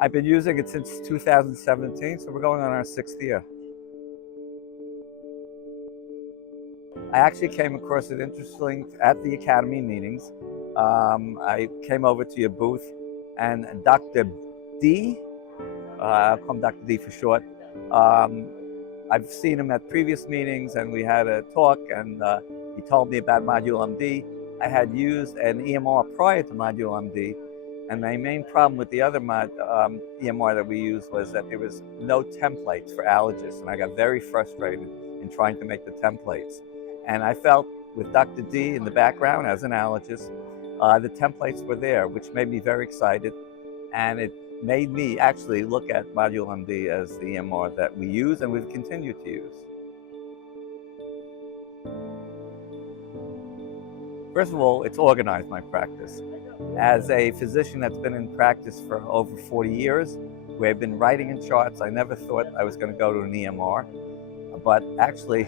I've been using it since 2017, so we're going on our 6th year. I actually came across it interesting at the Academy meetings. I came over to your booth, and Dr. D, I'll call him Dr. D for short, I've seen him at previous meetings, and we had a talk, and he told me about ModuleMD. I had used an EMR prior to ModuleMD, and my main problem with the other EMR that we used was that there was no templates for allergists, and I got very frustrated in trying to make the templates. And I felt with Dr. D in the background as an allergist, the templates were there, which made me very excited, and it made me actually look at ModuleMD as the EMR that we use and we've continued to use. First of all, it's organized my practice. As a physician that's been in practice for over 40 years, where I've been writing in charts, I never thought I was going to go to an EMR. But actually,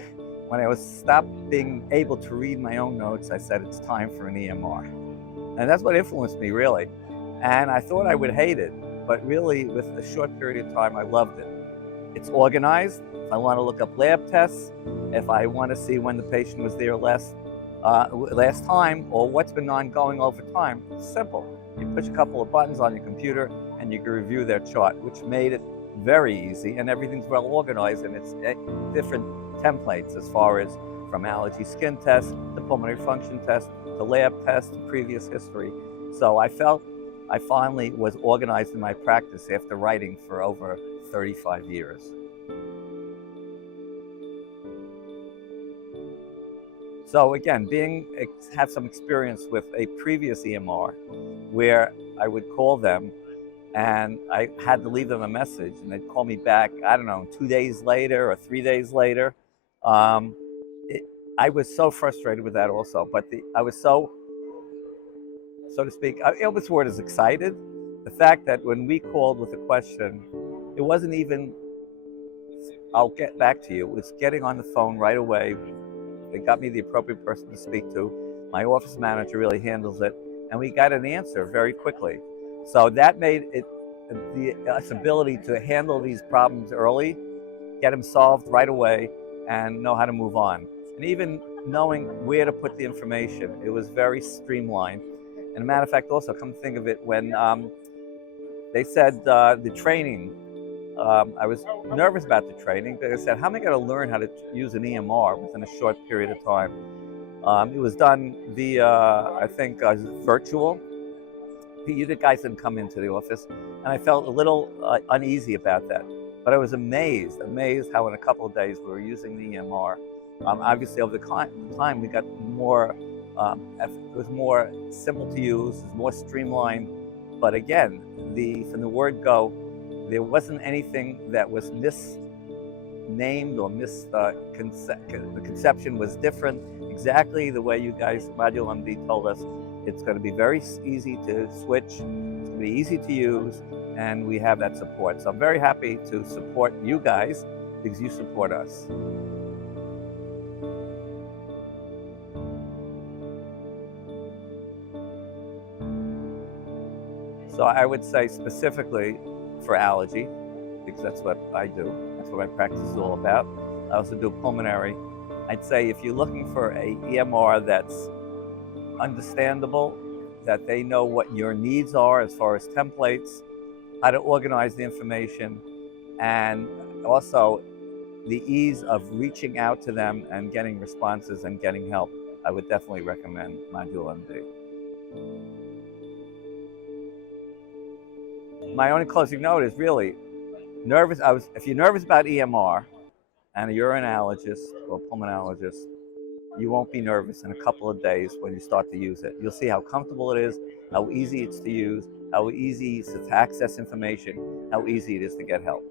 when I stopped being able to read my own notes, I said it's time for an EMR. And that's what influenced me, really. And I thought I would hate it, but really, with a short period of time, I loved it. It's organized. If I want to look up lab tests, if I want to see when the patient was there last time, or what's been ongoing over time, it's simple. You push a couple of buttons on your computer, and you can review their chart, which made it very easy, and everything's well organized, and it's different templates as far as from allergy skin test, to pulmonary function test, to lab test, to previous history. So I felt I finally was organized in my practice after writing for over 35 years. So again, have some experience with a previous EMR where I would call them and I had to leave them a message, and they'd call me back, I don't know, 2 days later or 3 days later. I was so frustrated with that also, but I was so to speak, this word is excited. The fact that when we called with a question, it wasn't even, I'll get back to you, it was getting on the phone right away. They got me the appropriate person to speak to. My office manager really handles it, and we got an answer very quickly. So that made it this ability to handle these problems early, get them solved right away, and know how to move on. And even knowing where to put the information, it was very streamlined. And a matter of fact, also, come to think of it, when they said the training, I was nervous about the training. They said, how am I going to learn how to use an EMR within a short period of time? It was done via, I think, virtual. You guys didn't come into the office, and I felt a little uneasy about that. But I was amazed how in a couple of days we were using the EMR. Obviously, over the time, we got more, it was more simple to use, it was more streamlined. But again, from the word go, there wasn't anything that was misnamed or the conception was different. Exactly the way you guys, ModuleMD, told us. It's going to be very easy to switch, it's going to be easy to use, and we have that support. So I'm very happy to support you guys because you support us. So I would say specifically for allergy, because that's what I do, that's what my practice is all about. I also do pulmonary. I'd say if you're looking for a EMR that's understandable, that they know what your needs are as far as templates, how to organize the information, and also the ease of reaching out to them and getting responses and getting help, I would definitely recommend ModuleMD. My only closing note is really nervous. If you're nervous about EMR and you're an allergist or pulmonologist, you won't be nervous in a couple of days when you start to use it. You'll see how comfortable it is, how easy it's to use, how easy it is to access information, how easy it is to get help.